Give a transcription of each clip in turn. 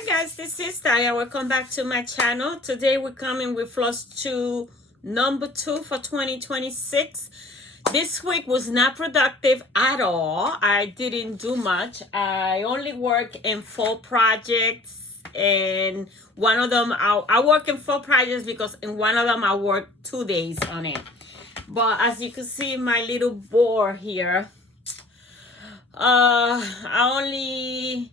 Hi guys, this is Taya. Welcome back to my channel. Today we're coming with flosstube number 2 for 2026. This week was not productive at all. I didn't do much. I only work in 4 projects, and one of them I work in 4 projects because in one of them I work 2 days on it. But as you can see, my little board here, I only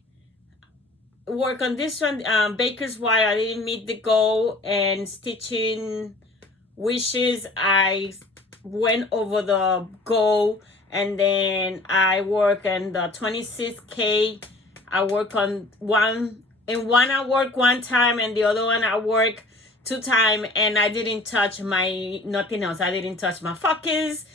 work on this one. Baker's wire, I didn't meet the goal, and stitching wishes, I went over the goal. And then I work on the 26K. I work on one I work 1 time, and the other one I work 2 times, and I didn't touch nothing else. I didn't touch my focus.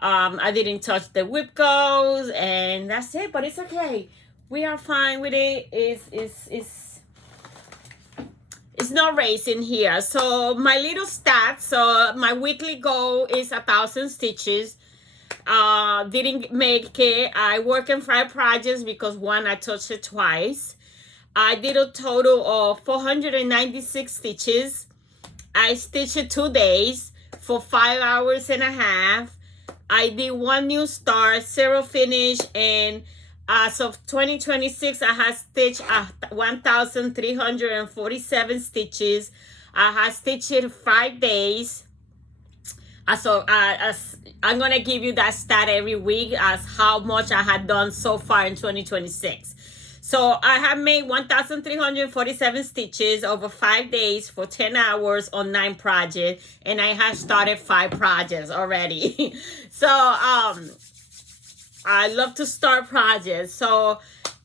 I didn't touch the whip goals, and that's it. But it's okay. We are fine with it. It's not racing here. So my little stats. So my weekly goal is 1,000 stitches. Didn't make it. I work in 5 projects because one I touched it twice. I did a total of 496 stitches. I stitched it 2 days for 5 hours and a half. I did 1 new start, 0 finish, and as of 2026, I have stitched 1,347 stitches. I have stitched it 5 days. So I'm going to give you that stat every week as how much I had done so far in 2026. So I have made 1,347 stitches over 5 days for 10 hours on 9 projects. And I have started 5 projects already. So, I love to start projects. So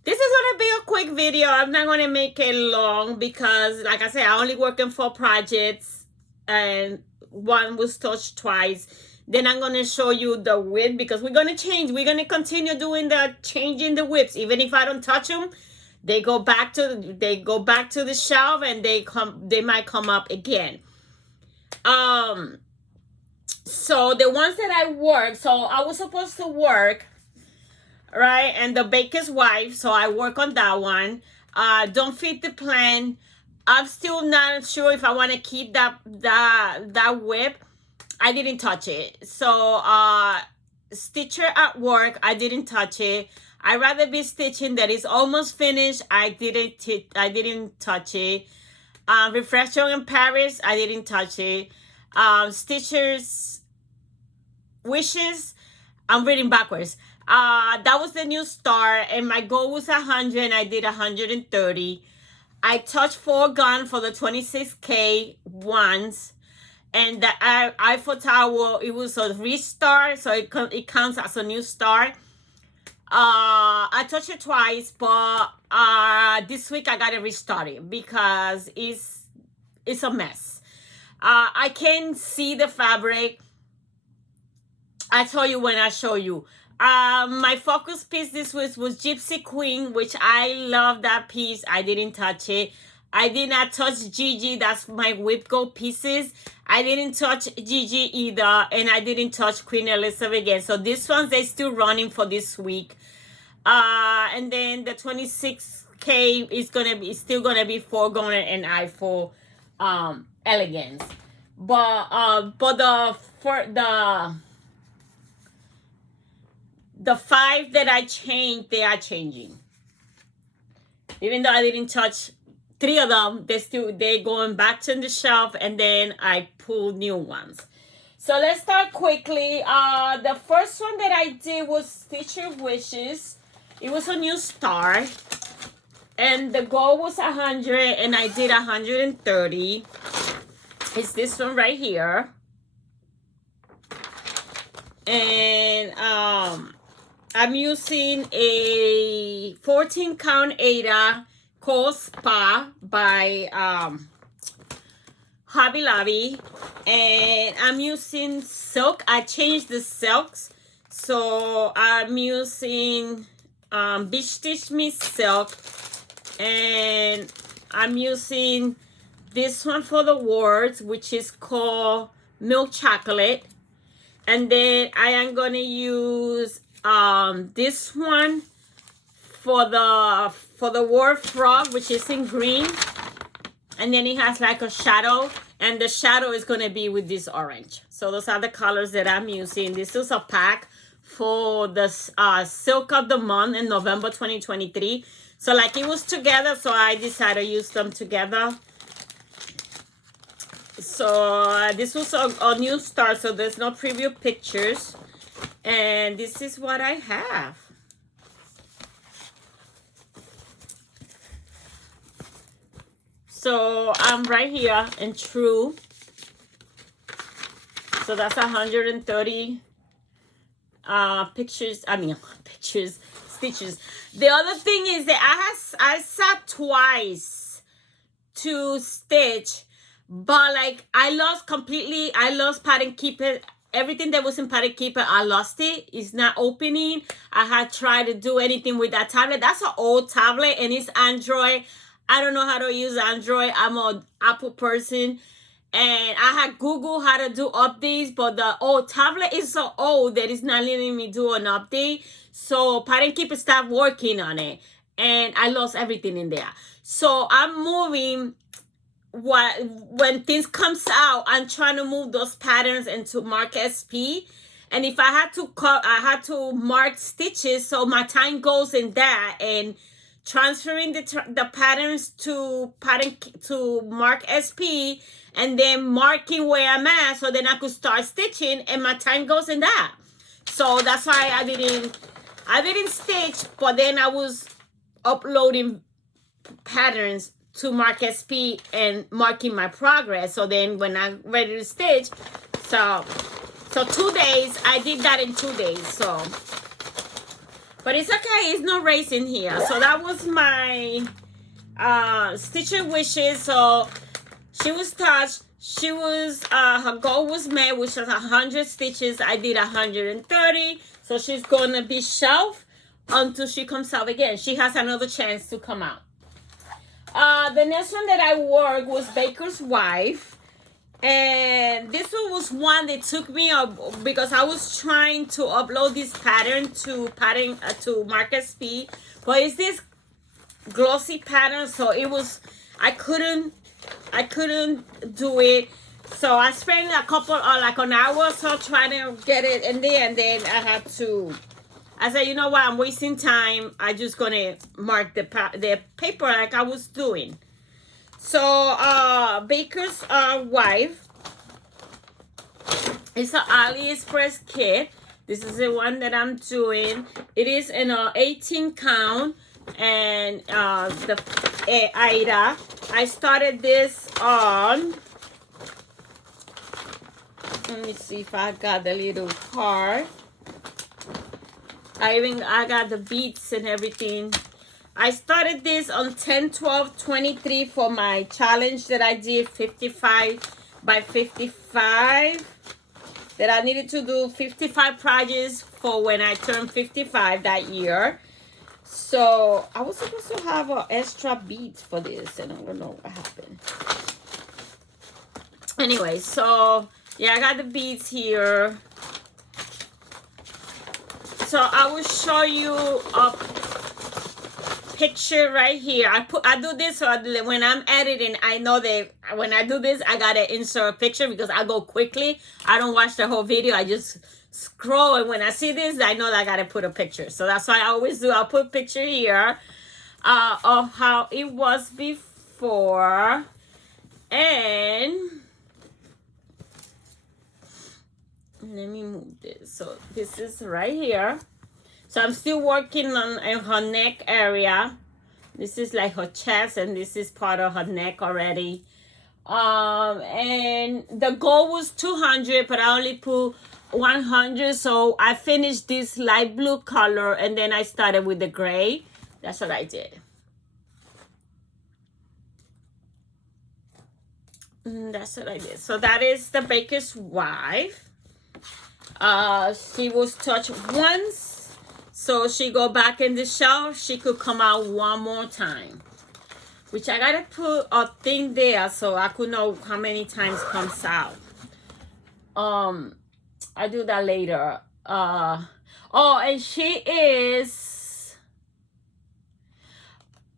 this is going to be a quick video. I'm not going to make it long because, like I said, I only work in 4 projects and one was touched twice. Then I'm going to show you the whip because we're going to change. We're going to continue doing the changing the whips. Even if I don't touch them, they go back to the shelf, and they might come up again. So the ones that I work, so I was supposed to work, right, and the baker's wife, so I work on that one. Don't fit the plan. I'm still not sure if I want to keep that whip. I didn't touch it. So stitcher at work, I didn't touch it. I'd rather be stitching that is almost finished. I didn't touch it. Refresher in Paris, I didn't touch it. Stitchers wishes, I'm reading backwards. That was the new start, and my goal was 100, and I did 130. I touched 4 gun for the 26K once, and the Eiffel Tower, it was a restart, so it counts as a new start. I touched it twice, but this week I gotta restart it because it's a mess. I can see the fabric. I told you when I show you. My focus piece this was Gypsy Queen, which I love that piece. I didn't touch it. I did not touch Gigi. That's my whip gold pieces. I didn't touch Gigi either, and I didn't touch Queen Elizabeth again. So these ones, they still running for this week. And then the 26K is still gonna be Foregone and Eiffel Elegance. But the 5 that I changed, they are changing. Even though I didn't touch 3 of them, they going back to the shelf, and then I pull new ones. So let's start quickly. The first one that I did was Stitcher Wishes. It was a new start, and the goal was 100, and I did 130. It's this one right here, and I'm using a 14 count Ada Cold Spa by Hobby Lobby, and I'm using silk. I changed the silks, so I'm using Beach Stitch Me silk, and I'm using this one for the words, which is called Milk Chocolate, and then I am gonna use this one for the word frog, which is in green, and then it has like a shadow, and the shadow is going to be with this orange. So those are the colors that I'm using. This is a pack for the Silk of the Month in November 2023. So like it was together, so I decided to use them together. So this was a new start, so there's no preview pictures, and this is what I have. So I'm right here in True. So that's 130 stitches. The other thing is that I sat twice to stitch, but like I lost pattern keeper. Everything that was in pattern keeper, I lost it. It's not opening. I had tried to do anything with that tablet. That's an old tablet and it's Android. I don't know how to use Android. I'm an Apple person. And I had Googled how to do updates, but the old tablet is so old that it's not letting me do an update. So Pattern Keeper stopped working on it, and I lost everything in there. So I'm moving. When things comes out, I'm trying to move those patterns into Mark SP. And if I had to cut, I had to mark stitches, so my time goes in that, and transferring the patterns to Mark SP, and then marking where I'm at, so then I could start stitching, and my time goes in that. So that's why I didn't stitch, but then I was uploading patterns to Mark SP and marking my progress. So then when I'm ready to stitch, so 2 days, I did that in 2 days. So, but it's okay, it's no race in here. So that was my stitcher wishes. So she was touched. She was her goal was met, which was 100 stitches. I did 130. So she's gonna be shelved until she comes out again. She has another chance to come out. The next one that I worked was Baker's Wife. And this one was one that took me up because I was trying to upload this pattern to Mark SP. But it's this glossy pattern, so it was I couldn't do it. So I spent a couple like an hour or so trying to get it in there, and then I said, you know what, I'm wasting time. I'm just gonna mark the paper like I was doing. So Baker's Wife, it's an AliExpress kit. This is the one that I'm doing. It is in a 18 count, and the Aida. I started this on, let me see if I got the little card. I got the beads and everything. I started this on 10/12/23 for my challenge that I did 55 by 55. That I needed to do 55 projects for when I turned 55 that year. So I was supposed to have an extra beads for this, and I don't know what happened. Anyway, so yeah, I got the beads here. So I will show you a picture right here. I do this so when I'm editing, I know that when I do this, I gotta insert a picture because I go quickly. I don't watch the whole video. I just scroll, and when I see this, I know that I gotta put a picture. So that's why I always do. I'll put a picture here of how it was before, and let me move this. So this is right here. So I'm still working on her neck area. This is like her chest, and this is part of her neck already. And the goal was 200, but I only put 100. So I finished this light blue color, and then I started with the gray. That's what I did. That's what I did. So that is the Baker's Wife. She was touched once. So she go back in the shelf. She could come out one more time. Which I gotta put a thing there so I could know how many times comes out. I do that later. Oh, and she is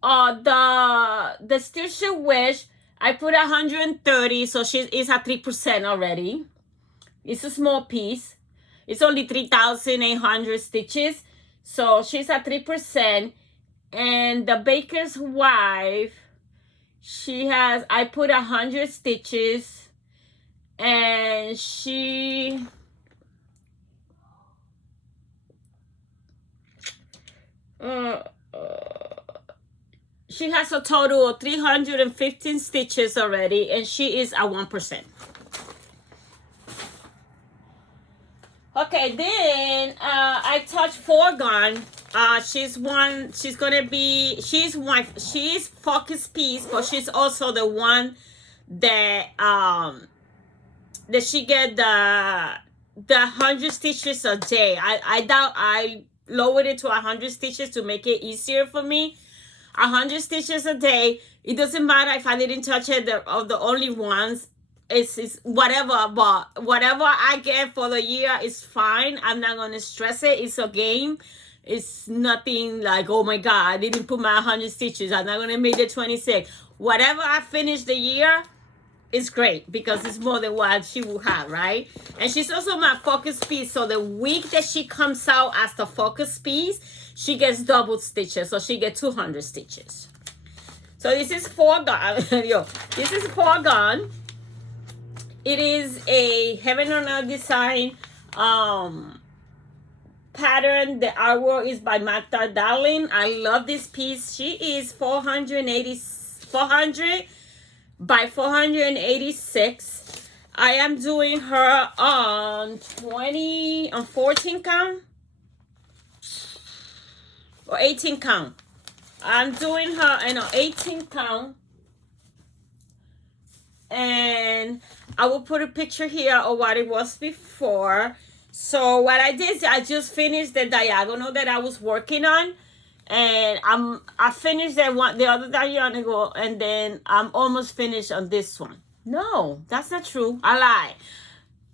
The Still She Wish, I put 130, so she is at 3% already. It's a small piece. It's only 3,800 stitches, so she's at 3%. And the Baker's Wife, she has, I put 100 stitches, and she she has a total of 315 stitches already, and she is at 1%. Okay, then I touched Foregone. She's Focus Piece, but she's also the one that that she get the 100 stitches a day. I lowered it to 100 stitches to make it easier for me. 100 stitches a day. It doesn't matter if I didn't touch it. The only ones. It's whatever, but whatever I get for the year is fine. I'm not gonna stress it. It's a game. It's nothing like, oh my god, I didn't put my 100 stitches. I'm not gonna make it 26. Whatever I finish the year is great, because it's more than what she will have, right? And she's also my Focus Piece, so the week that she comes out as the Focus Piece, she gets double stitches, so she gets 200 stitches. So this is Foregone. This is Foregone. It is a Heaven on Earth design pattern. The artwork is by Magda Darling. I love this piece. She is 400 by 486. I am doing her on 14 count or 18 count. I'm doing her in an 18 count. And I will put a picture here of what it was before. So what I did is I just finished the diagonal that I was working on, and I finished the other diagonal, and then I'm almost finished on this one. No, that's not true. I lie.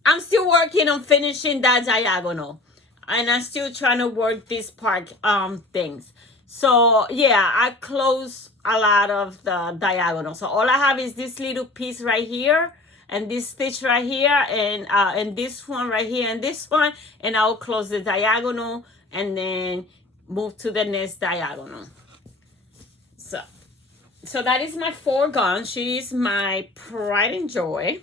I'm still working on finishing that diagonal, and I'm still trying to work this part things. So yeah, I closed a lot of the diagonal. So all I have is this little piece right here, and this stitch right here, and this one right here, and this one, and I'll close the diagonal and then move to the next diagonal. So that is my Foregone. She is my pride and joy.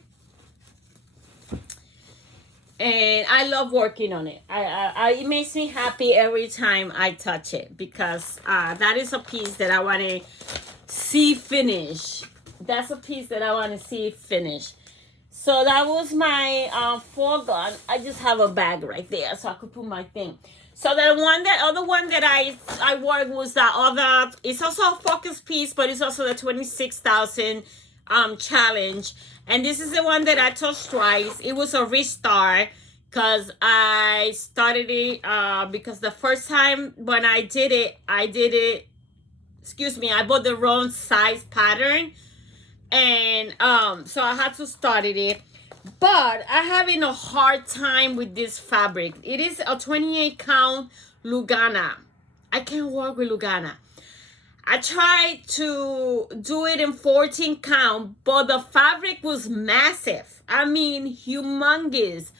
And I love working on it. It makes me happy every time I touch it, because that is a piece that I want to see finish. That's a piece that I want to see finish. So that was my Foregone. I just have a bag right there so I could put my thing. So the other one that I worked was the other. It's also a Focus Piece, but it's also the 26,000 challenge. And this is the one that I touched twice. It was a restart, because I started it because the first time when I did it, I bought the wrong size pattern, and so I had to start it. But I'm having a hard time with this fabric. It is a 28 count Lugana. I can't work with Lugana. I tried to do it in 14 count, but the fabric was massive. I mean, humongous.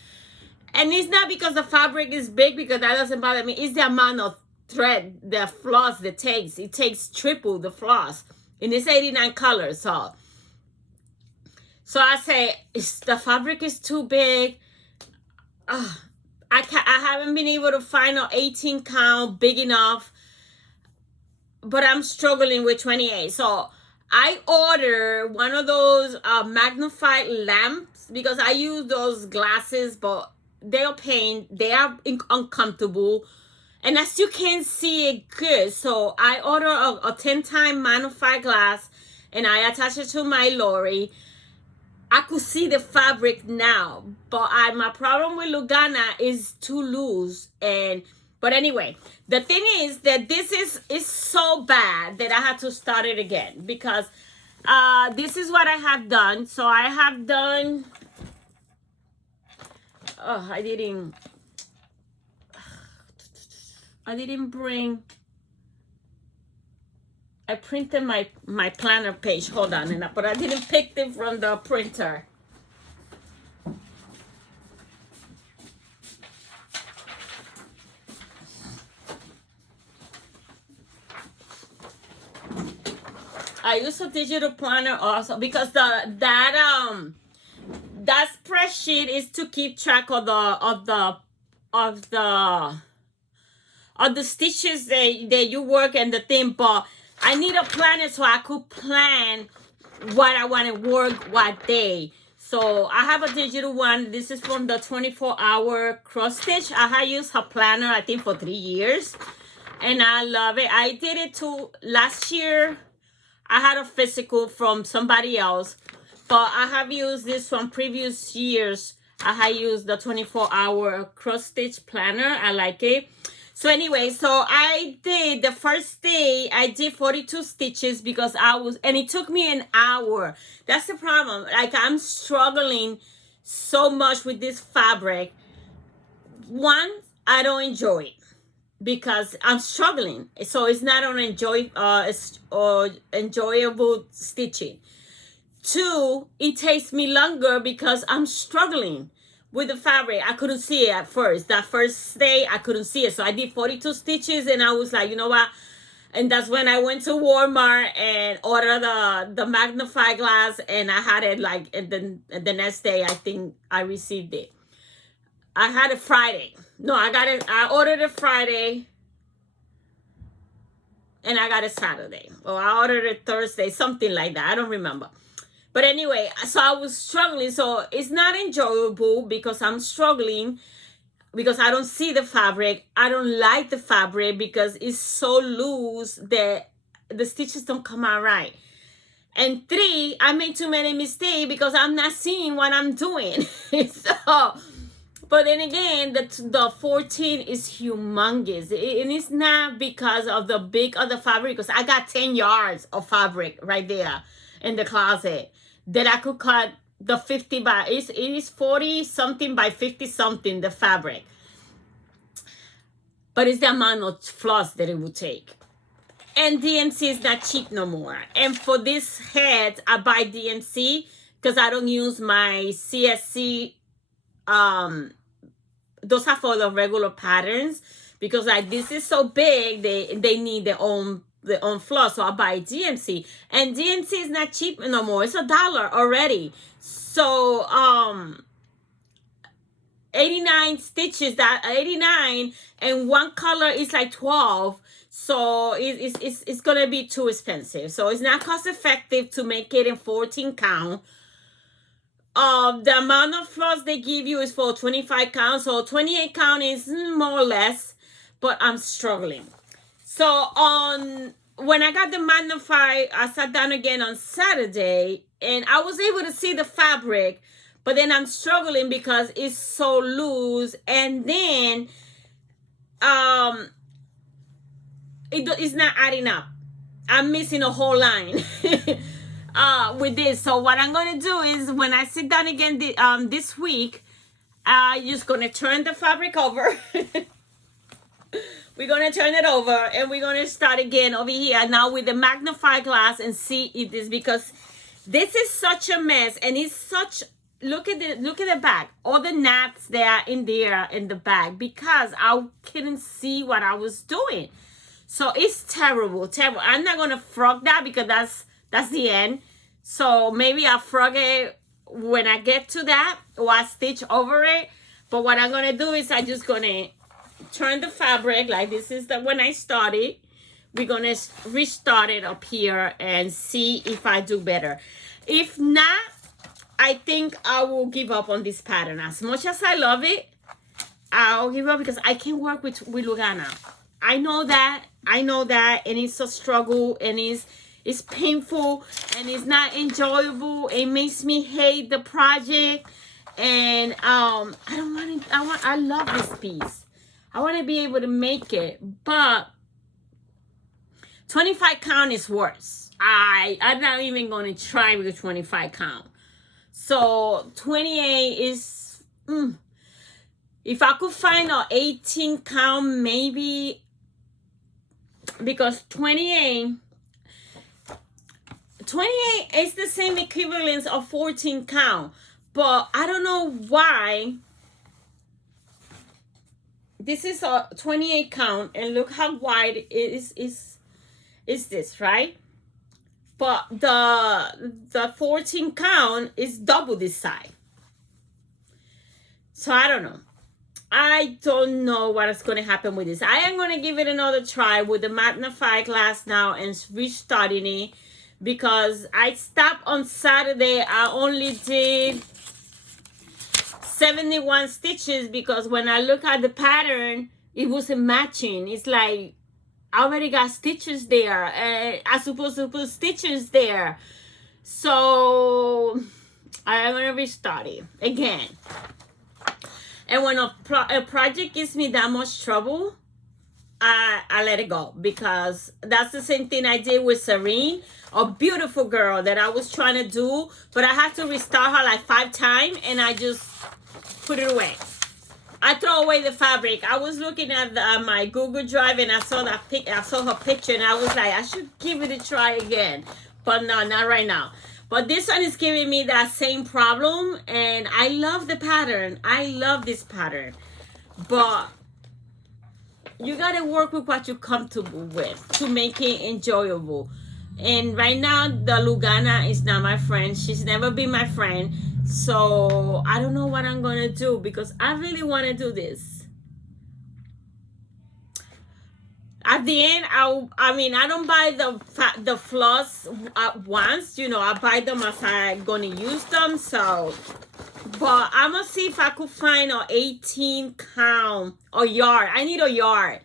And it's not because the fabric is big, because that doesn't bother me. It's the amount of thread, the floss that takes. It takes triple the floss. And it's 89 colors. So I say, the fabric is too big. I haven't been able to find an 18 count big enough. But I'm struggling with 28. So I ordered one of those magnified lamps, because I use those glasses, but they're pain. They are uncomfortable, and I still can't see it good. So I ordered a 10-time magnified glass, and I attached it to my lorry. I could see the fabric now, but my problem with Lugana is too loose. But anyway, the thing is that this is so bad that I had to start it again, because this is what I have done. So I have done, I didn't bring I printed my planner page. Hold on, but I didn't pick it from the printer. I use a digital planner also because that spreadsheet is to keep track of the stitches that you work and the thing, but I need a planner so I could plan what I want to work what day. So I have a digital one. This is from the 24-hour cross stitch. I have used her planner I think for 3 years and I love it. I did it too last year. I had a physical from somebody else, but I have used this one previous years. I have used the 24-hour cross stitch planner. I like it. So anyway, so I did the first day, I did 42 stitches because and it took me an hour. That's the problem. Like I'm struggling so much with this fabric. One, I don't enjoy it because I'm struggling. So it's not an enjoyable stitching. Two, it takes me longer because I'm struggling with the fabric. I couldn't see it at first. That first day, I couldn't see it. So I did 42 stitches and I was like, you know what? And that's when I went to Walmart and ordered the magnifying glass and I had it like, and then the next day, I think I received it. I had it Friday. No, I ordered it Friday and I got it Saturday. Or I ordered it Thursday, something like that. I don't remember. But anyway, so I was struggling. So it's not enjoyable because I'm struggling because I don't see the fabric. I don't like the fabric because it's so loose that the stitches don't come out right. And three, I made too many mistakes because I'm not seeing what I'm doing. So, but then again, the 14 is humongous. And it's not because of the big of the fabric, because I got 10 yards of fabric right there in the closet that I could cut the 50 by, it is 40 something by 50 something, the fabric. But it's the amount of floss that it would take. And DMC is not cheap no more. And for this head, I buy DMC because I don't use my CSC. Those are for the regular patterns because like this is so big, they need their own floss. So I buy DMC, and DMC is not cheap no more. It's $1 already. So 89 stitches, that 89, and one color is like 12. So it's gonna be too expensive. So it's not cost effective to make it in 14 count. The amount of floss they give you is for 25 count. So 28 count is more or less, but I'm struggling. So when I got the magnify, I sat down again on Saturday and I was able to see the fabric, but then I'm struggling because it's so loose, and then it's not adding up. I'm missing a whole line with this. So what I'm gonna do is when I sit down again this week, I'm just gonna turn the fabric over. We're going to turn it over and we're going to start again over here now with the magnifying glass and see if this, because this is such a mess and it's such, look at the back, all the knots that are in there in the back because I couldn't see what I was doing. So it's terrible, terrible. I'm not going to frog that because that's the end. So maybe I'll frog it when I get to that, or I stitch over it. But what I'm going to do is I'm just going to turn the fabric like this is when I started. We're gonna restart it up here and see if I do better. If not, I think I will give up on this pattern. As much as I love it, I'll give up because I can't work with Lugana. I know that, and it's a struggle, and it's painful, and it's not enjoyable. It makes me hate the project, and I don't want it. I love this piece. I want to be able to make it, but 25 count is worse. I'm not even going to try with 25 count. So 28 is, if I could find an 18 count, maybe, because 28, 28 is the same equivalence of 14 count, but I don't know why. This is a 28 count, and look how wide it is this, right? But the 14 count is double this size. So I don't know. I don't know what is going to happen with this. I am going to give it another try with the magnifying glass now and restarting it, because I stopped on Saturday. I only did 71 stitches because when I look at the pattern, it wasn't matching. It's like I already got stitches there, and I supposed to put stitches there. So I'm going to restart it again. And when a project gives me that much trouble, I let it go, because that's the same thing I did with Serene, a beautiful girl that I was trying to do, but I had to restart her like 5 times, and I just put it away. I throw away the fabric. I was looking at my Google Drive, and I saw her picture, and I was like, I should give it a try again, but no, not right now. But this one is giving me that same problem, and I love the pattern. I love this pattern. But you got to work with what you're comfortable with to make it enjoyable. And right now, the Lugana is not my friend. She's never been my friend. So I don't know what I'm going to do, because I really want to do this. At the end, I mean, I don't buy the floss at once. You know, I buy them as I'm going to use them. So, but I'm going to see if I could find an 18 count or yard. I need a yard.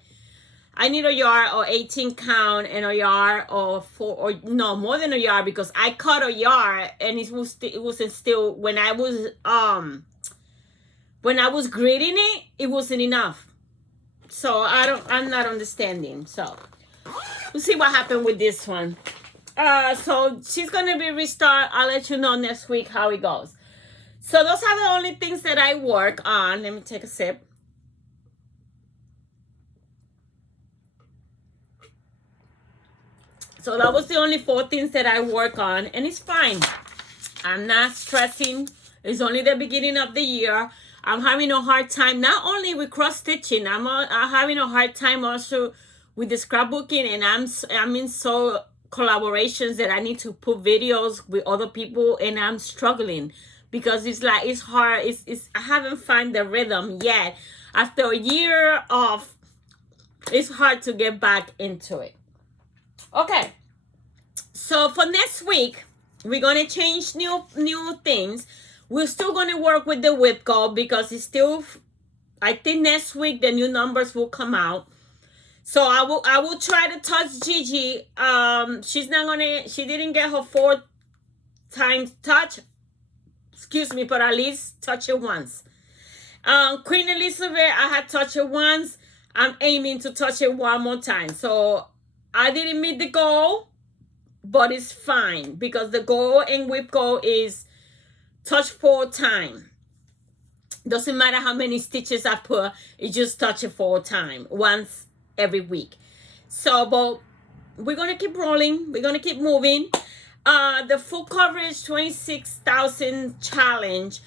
I need a yard or 18 count and a yard or 4, or no, more than a yard, because I cut a yard and it wasn't still, when I was grading it, it wasn't enough. So I'm not understanding. So we'll see what happened with this one. So she's gonna be restart. I'll let you know next week how it goes. So those are the only things that I work on. Let me take a sip. So that was the only 4 things that I work on, and it's fine. I'm not stressing. It's only the beginning of the year. I'm having a hard time, not only with cross stitching, I'm having a hard time also with the scrapbooking, and I'm in so collaborations that I need to put videos with other people, and I'm struggling because it's like, it's hard. I haven't found the rhythm yet. After a year off, it's hard to get back into it. Okay, so for next week, we're gonna change new things. We're still going to work with the whip go, because it's still, I think next week the new numbers will come out. So I will try to touch Gigi. She didn't get her 4 times touch. Excuse me, but at least touch it once. Queen Elizabeth, I had touched it once. I'm aiming to touch it 1 more time. So I didn't meet the goal, but it's fine, because the goal in whip go is touch 4 times. Doesn't matter how many stitches I put, it just touch it 4 times, once every week. So, but we're gonna keep rolling. We're gonna keep moving. The full coverage 26,000 challenge,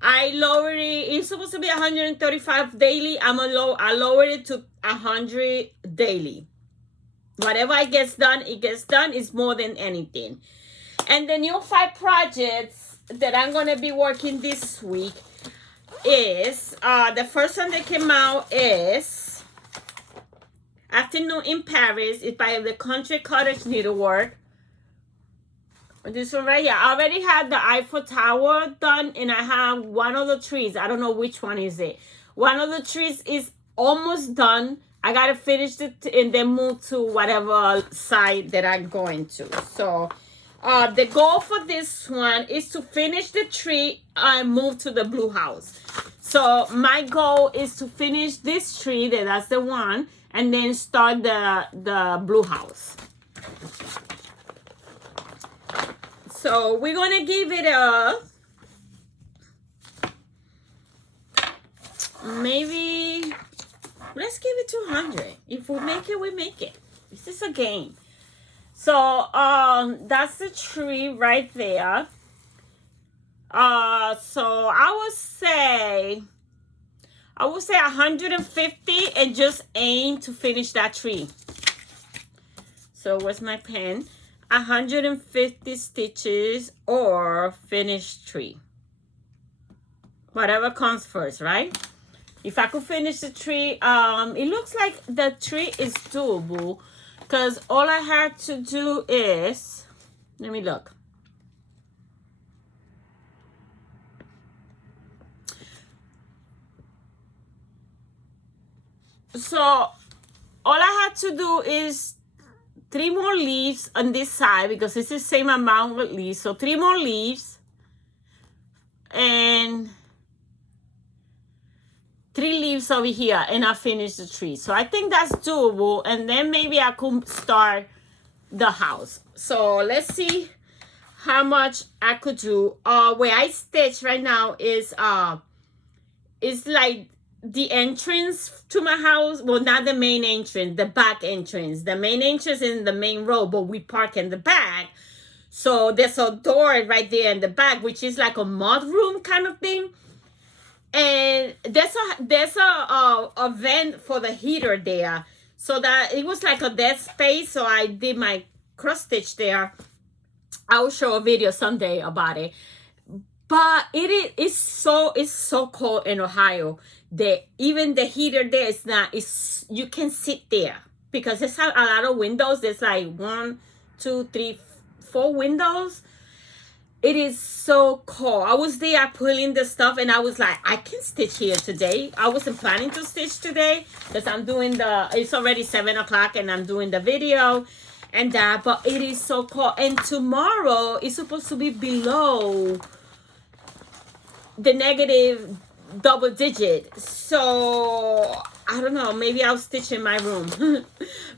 I lowered it. It's supposed to be 135 daily. I lowered it to 100 daily. Whatever it gets done, it gets done. It's more than anything. And the new 5 projects that I'm going to be working this week is, the first one that came out is Afternoon in Paris. It's by the Country Cottage Needlework. This one right here. I already had the Eiffel Tower done, and I have one of the trees. I don't know which one is it. One of the trees is almost done. I got to finish it and then move to whatever side that I'm going to. So the goal for this one is to finish the tree and move to the blue house. So my goal is to finish this tree, that's the one, and then start the blue house. So we're going to give it a, maybe, let's give it 200. If we make it, we make it. This is a game. So that's the tree right there. So I would say 150 and just aim to finish that tree. So where's my pen? 150 stitches or finish tree. Whatever comes first, right? If I could finish the tree, it looks like the tree is doable because all I had to do is, let me look. So all I had to do is 3 more leaves on this side because it's the same amount of leaves. So 3 more leaves and 3 leaves over here and I finish the tree. So I think that's doable, and then maybe I could start the house. So let's see how much I could do. Where I stitch right now is like the entrance to my house. Well, not the main entrance, the back entrance. The main entrance is in the main road, but we park in the back. So there's a door right there in the back, which is like a mud room kind of thing. And there's a vent for the heater there. So that it was like a dead space. So I did my cross stitch there. I will show a video someday about it. But it's so cold in Ohio that even the heater there is not, you can sit there because there's a lot of windows. There's like 1, 2, 3, 4 windows. It is so cold. I was there pulling the stuff and I was like, I can stitch here today. I wasn't planning to stitch today because I'm doing it's already 7 o'clock and I'm doing the video and that, but it is so cold. And tomorrow it's supposed to be below the negative double digit. So I don't know, maybe I'll stitch in my room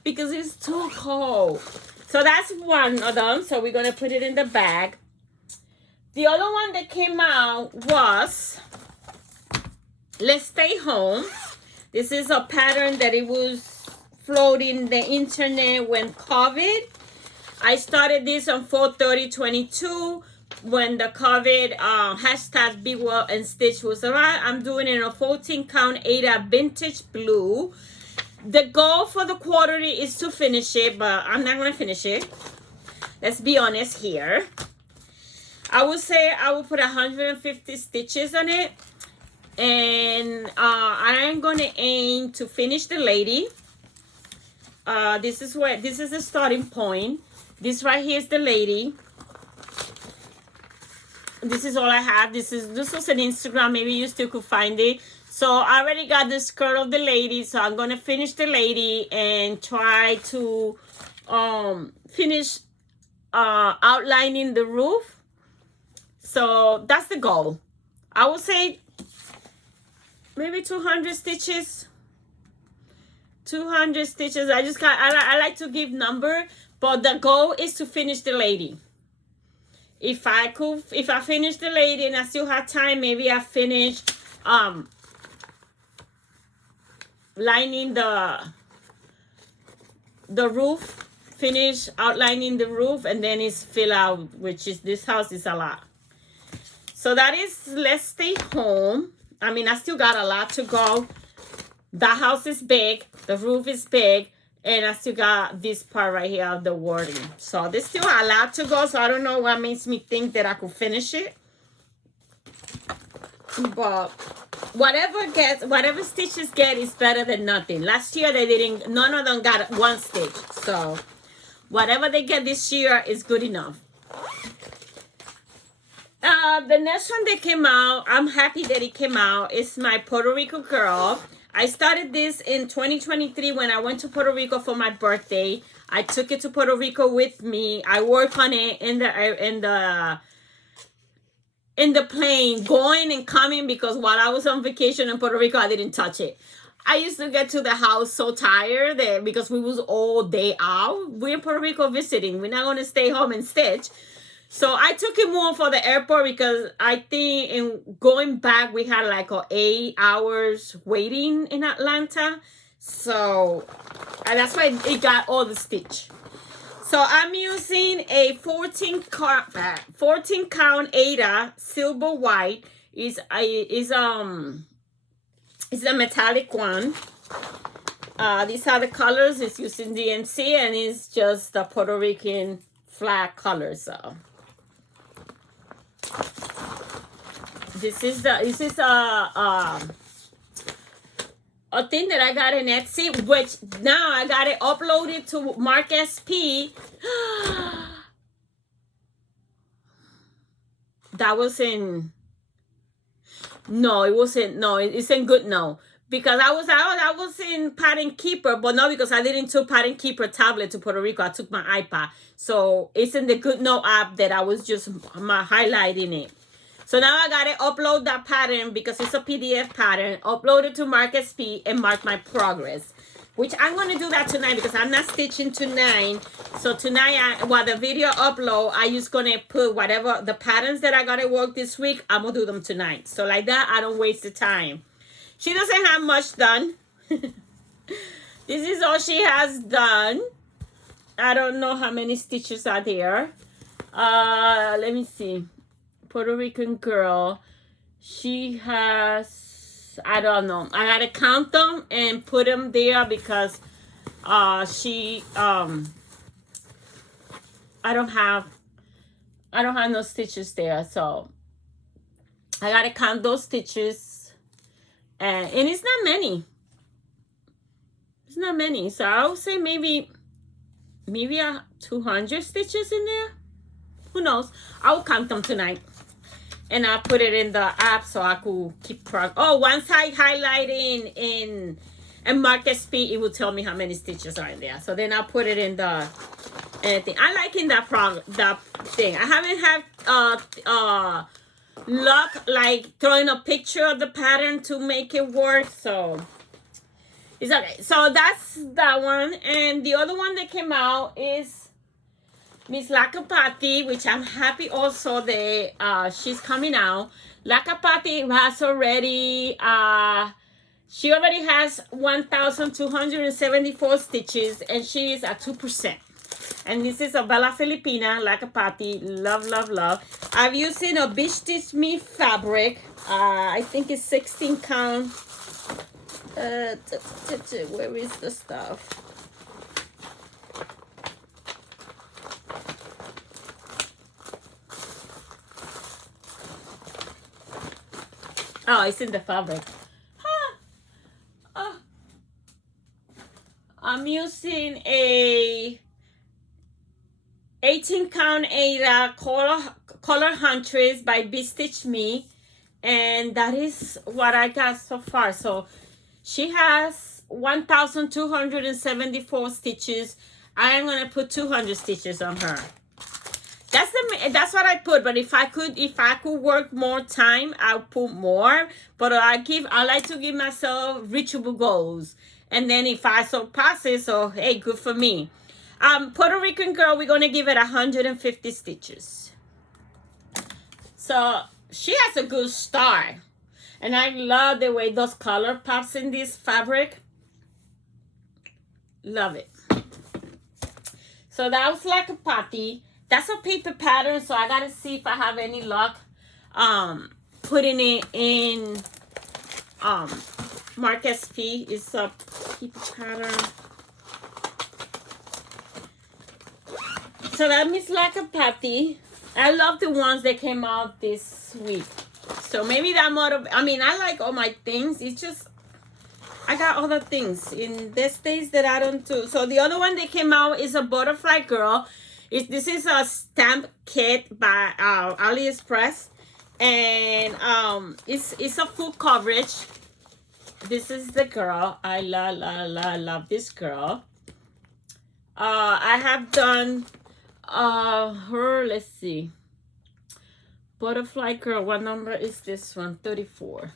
because it's too cold. So that's one of them. So we're going to put it in the bag. The other one that came out was Let's Stay Home. This is a pattern that it was floating the internet when COVID. I started this on 4/30/22 when the COVID hashtag Big Well and Stitch was around. I'm doing it in a 14 count Ada vintage blue. The goal for the quarterly is to finish it, but I'm not going to finish it. Let's be honest here. I would say I will put 150 stitches on it. And I'm going to aim to finish the lady. This is the starting point. This right here is the lady. This is all I have. This was an Instagram. Maybe you still could find it. So I already got the skirt of the lady. So I'm going to finish the lady and try to finish outlining the roof. So that's the goal. I would say maybe 200 stitches. 200 stitches. I like to give number, but the goal is to finish the lady. If I finish the lady and I still have time, maybe I finish lining the roof, finish outlining the roof, and then it's fill out, which is, this house is a lot. So that is Let's Stay Home. I mean, I still got a lot to go. The house is big, the roof is big, and I still got this part right here of the wording. So there's still a lot to go, so I don't know what makes me think that I could finish it. But whatever stitches get is better than nothing. Last year none of them got 1 stitch. So whatever they get this year is good enough. The next one that came out, I'm happy that it came out. It's my Puerto Rico girl. I started this in 2023 when I went to Puerto Rico for my birthday. I took it to Puerto Rico with me. I worked on it in the plane, going and coming, because while I was on vacation in Puerto Rico, I didn't touch it. I used to get to the house so tired because we was all day out. We're in Puerto Rico visiting. We're not going to stay home and stitch. So I took it more for the airport because I think in going back, we had like 8 hours waiting in Atlanta. So that's why it got all the stitch. So I'm using a 14 count Ada silver white. Is a metallic one. These are the colors. It's using DMC and it's just the Puerto Rican flag color. So this is a thing that I got in Etsy, which now I got it uploaded to Mark SP. That was in, no, it wasn't, no, it's in Good No. Because I was in Pattern Keeper, but no, because I didn't took Pattern Keeper tablet to Puerto Rico. I took my iPad. So it's in the Good No app that I was just highlighting it. So now I got to upload that pattern because it's a PDF pattern. Upload it to Mark SP and mark my progress. Which I'm going to do that tonight because I'm not stitching tonight. So tonight, while the video upload, I just going to put whatever the patterns that I got to work this week. I'm going to do them tonight. So like that, I don't waste the time. She doesn't have much done. This is all she has done. I don't know how many stitches are there. Let me see. Puerto Rican girl. She has, I don't know. I gotta count them and put them there because I don't have no stitches there. So I gotta count those stitches. And it's not many. It's not many. So I would say maybe 200 stitches in there. Who knows? I will count them tonight. And I'll put it in the app so I could keep track. Oh, once I highlight in Mark SP, it will tell me how many stitches are in there. So then I'll put it in the thing. I like in that thing. I haven't had luck like throwing a picture of the pattern to make it work, so it's okay. So that's that one. And the other one that came out is Miss Lakapati, which I'm happy also that she's coming out. Lakapati has already she already has 1,274 stitches and she is at 2%. And this is a Bella Filipina, Lakapati. Love, love, love. I've used a Beach Stitch Me fabric. I think it's 16 count. Where is the stuff? Oh, it's in the fabric. I'm using a 18 count Ada color Huntress by Beach Stitch Me, and that is what I got so far. So she has 1,274 stitches. I am gonna put 200 stitches on her. That's what I put. But if I could work more time, I'll put more. But I like to give myself reachable goals, and then if I surpass it, so hey, good for me. Puerto Rican girl, we're gonna give it 150 stitches. So she has a good start, and I love the way those color pops in this fabric. Love it. So that was like a patty. That's a paper pattern, so I gotta see if I have any luck putting it in Mark SP. It's a paper pattern. So that means like a patty. I love the ones that came out this week. So maybe that I like all my things. It's just I got other things in these days that I don't do. So the other one that came out is a Butterfly Girl. This is a stamp kit by AliExpress, and it's a full coverage. This is the girl. I love this girl. I have done her, let's see, Butterfly Girl. What number is this one? 34.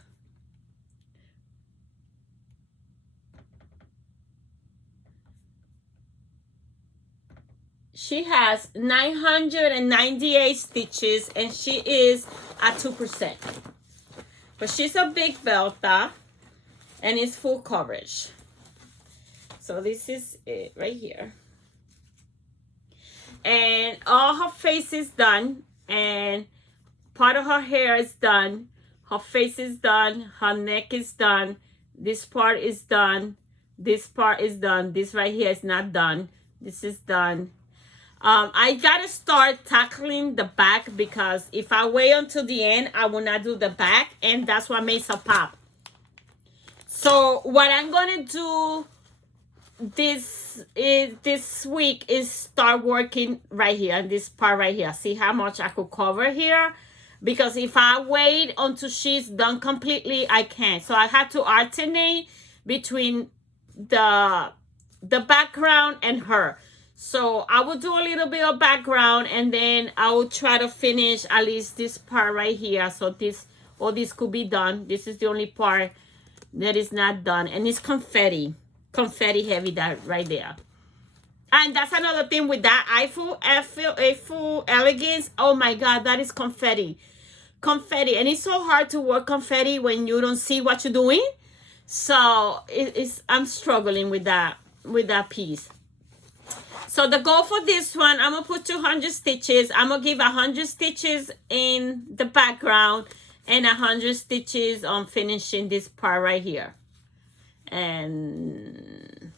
She has 998 stitches and she is at 2%. But she's a big belta and it's full coverage. So this is it right here. And all her face is done, and part of her hair is done, her face is done, her neck is done, this part is done, this part is done, this right here is not done, this is done. I gotta start tackling the back, because if I wait until the end, I will not do the back, and that's what makes her pop. So what I'm gonna do this week is start working right here in this part right here. See how much I could cover here, because if I wait until she's done completely, I can't. So I have to alternate between the background and her. So I will do a little bit of background, and then I will try to finish at least this part right here. So all this could be done. This is the only part that is not done, and it's confetti heavy, that right there. And that's another thing with that Eiffel Elegance. Oh my god, that is confetti, and it's so hard to work confetti when you don't see what you're doing. So I'm struggling with that piece. So the goal for this one, I'm gonna put 200 stitches. I'm gonna give 100 stitches in the background and 100 stitches on finishing this part right here. And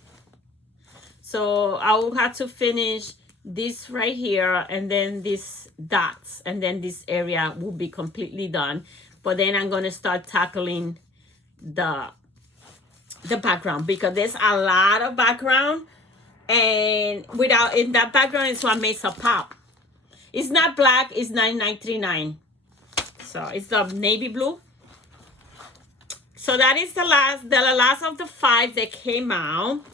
so I will have to finish this right here, and then these dots, and then this area will be completely done. But then I'm gonna start tackling the background, because there's a lot of background, and in that background is what makes a pop. It's not black, it's 9939. So it's the navy blue. So that is the last of the 5 that came out.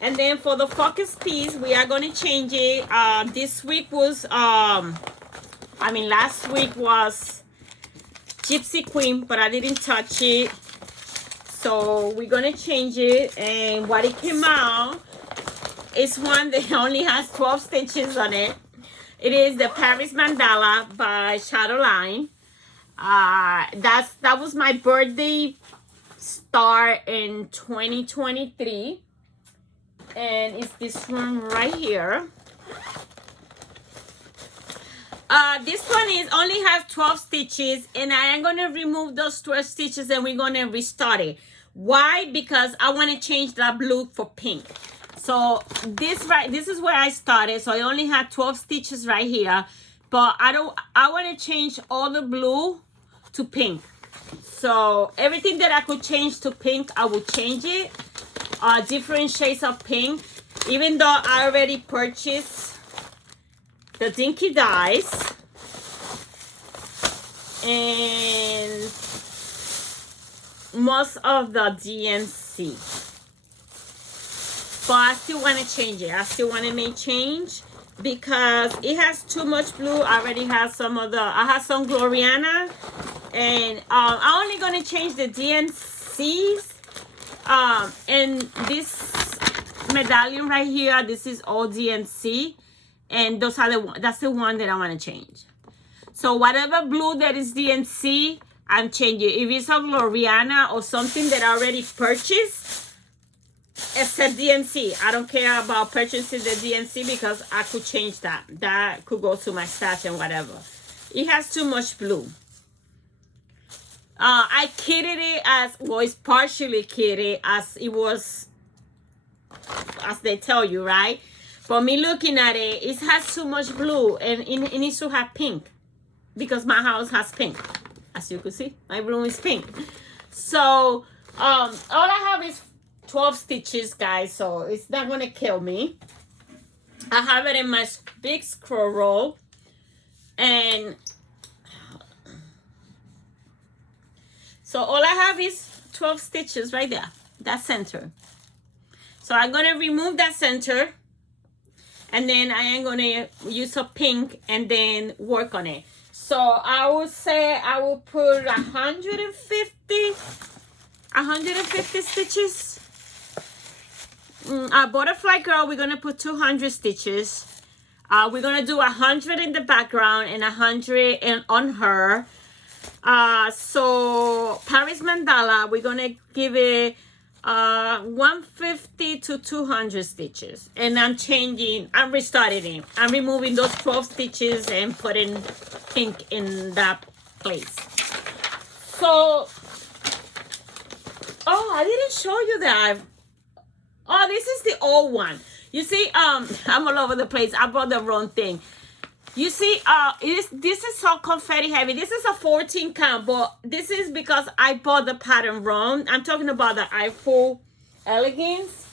And then for the focus piece, we are going to change it. This week was, last week was Gypsy Queen, but I didn't touch it. So we're going to change it. And what it came out is one that only has 12 stitches on it. It is the Paris Mandala by Shadow Line. That was my birthday start in 2023, and it's this one right here. This one only has 12 stitches, and I am going to remove those 12 stitches, and we're going to restart it. Why? Because I want to change that blue for pink. So this is where I started. So I only had 12 stitches right here, but I want to change all the blue to pink. So everything that I could change to pink, I will change it. Different shades of pink. Even though I already purchased the Dinky Dies and most of the DNC. But I still want to change it. I still want to make change because it has too much blue. I already have some of I have some Gloriana. And I'm only going to change the DNCs. And this medallion right here, this is all DNC. And those are that's the one that I want to change. So whatever blue that is DNC, I'm changing. If it's a Gloriana or something that I already purchased, except DNC. I don't care about purchasing the DNC because I could change that. That could go to my stash and whatever. It has too much blue. I kitted it as, well, it's partially kitted as it was, as they tell you, right? For me looking at it, it has too much blue and it needs to have pink because my house has pink. As you can see, my room is pink. So, all I have is 12 stitches, guys, so it's not going to kill me. I have it in my big scroll roll. And so all I have is 12 stitches right there, that center. So I'm going to remove that center. And then I am going to use a pink and then work on it. So I would say I will put 150 stitches. Our butterfly girl, we're going to put 200 stitches. We're going to do 100 in the background and 100 on her. So Paris Mandala, we're going to give it 150 to 200 stitches, and I'm restarting it. I'm removing those 12 stitches and putting pink in that place. So, oh, I didn't show you that. Oh, this is the old one. You see, I'm all over the place. I brought the wrong thing. You see, this is so confetti heavy. This is a 14 count, but this is because I bought the pattern wrong. I'm talking about the Eiffel Elegance.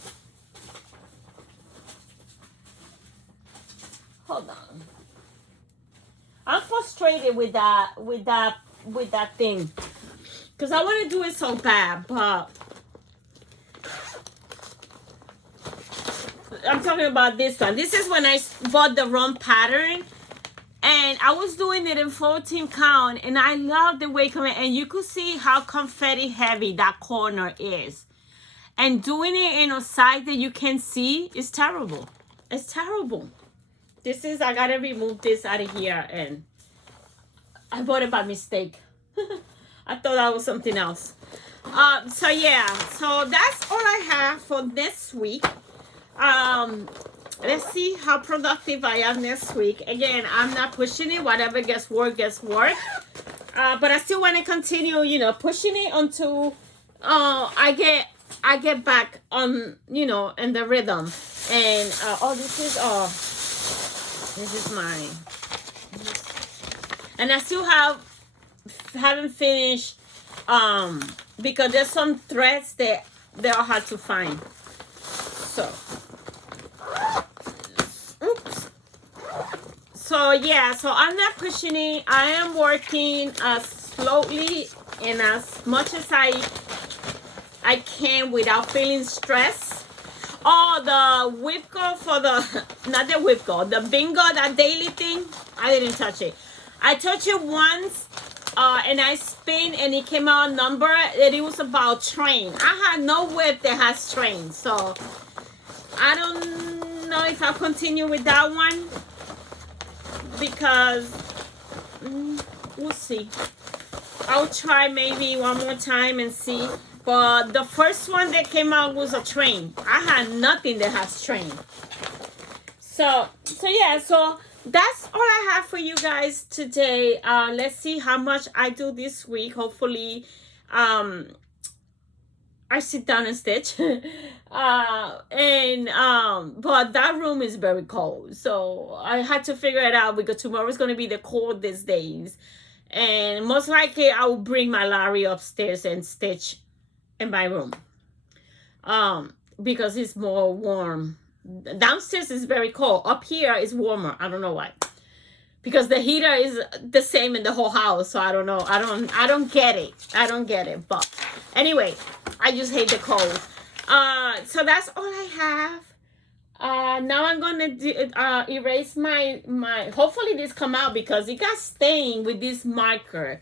Hold on. I'm frustrated with that thing, because I want to do it so bad, but I'm talking about this one. This is when I bought the wrong pattern, and I was doing it in 14 count, and I love the way it comes, and you could see how confetti heavy that corner is. And doing it in a side that you can see is terrible. It's terrible. This is, I gotta remove this out of here, and I bought it by mistake. I thought that was something else. So yeah, so that's all I have for this week. Let's see how productive I am next week. Again, I'm not pushing it. Whatever gets work, gets work. But I still want to continue, you know, pushing it until I get back on, you know, in the rhythm. And oh, this is mine. And I still haven't finished because there's some threads that they are hard to find. So, oops. So yeah, so I'm not pushing it. I am working as slowly and as much as I can without feeling stressed. Oh, the whip go for the, not the whip go, the bingo, that daily thing, I didn't touch it. I touched it once and I spin and it came out a number and it was about train. I had no whip that has train, so I don't know if I'll continue with that one, because we'll see. I'll try maybe one more time and see. But the first one that came out was a train. I had nothing that has train. So yeah, so that's all I have for you guys today. Let's see how much I do this week. Hopefully, I sit down and stitch. But that room is very cold, so I had to figure it out, because tomorrow is going to be the coldest days, and most likely I will bring my Larry upstairs and stitch in my room, because it's more warm. Downstairs is very cold. Up here is warmer. I don't know why, because the heater is the same in the whole house. So I don't know. I don't get it. I don't get it. But anyway, I just hate the cold. So that's all I have. Now I'm gonna erase my. Hopefully this come out, because it got stained with this marker.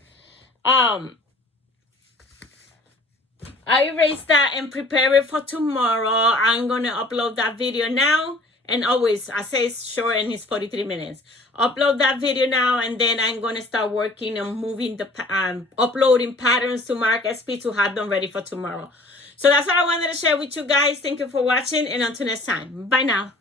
I erased that and prepare it for tomorrow. I'm gonna upload that video now, and always I say it's short and it's 43 minutes. Upload that video now, and then I'm gonna start working on moving the uploading patterns to Mark SP to have them ready for tomorrow. So that's what I wanted to share with you guys. Thank you for watching, and until next time, bye now.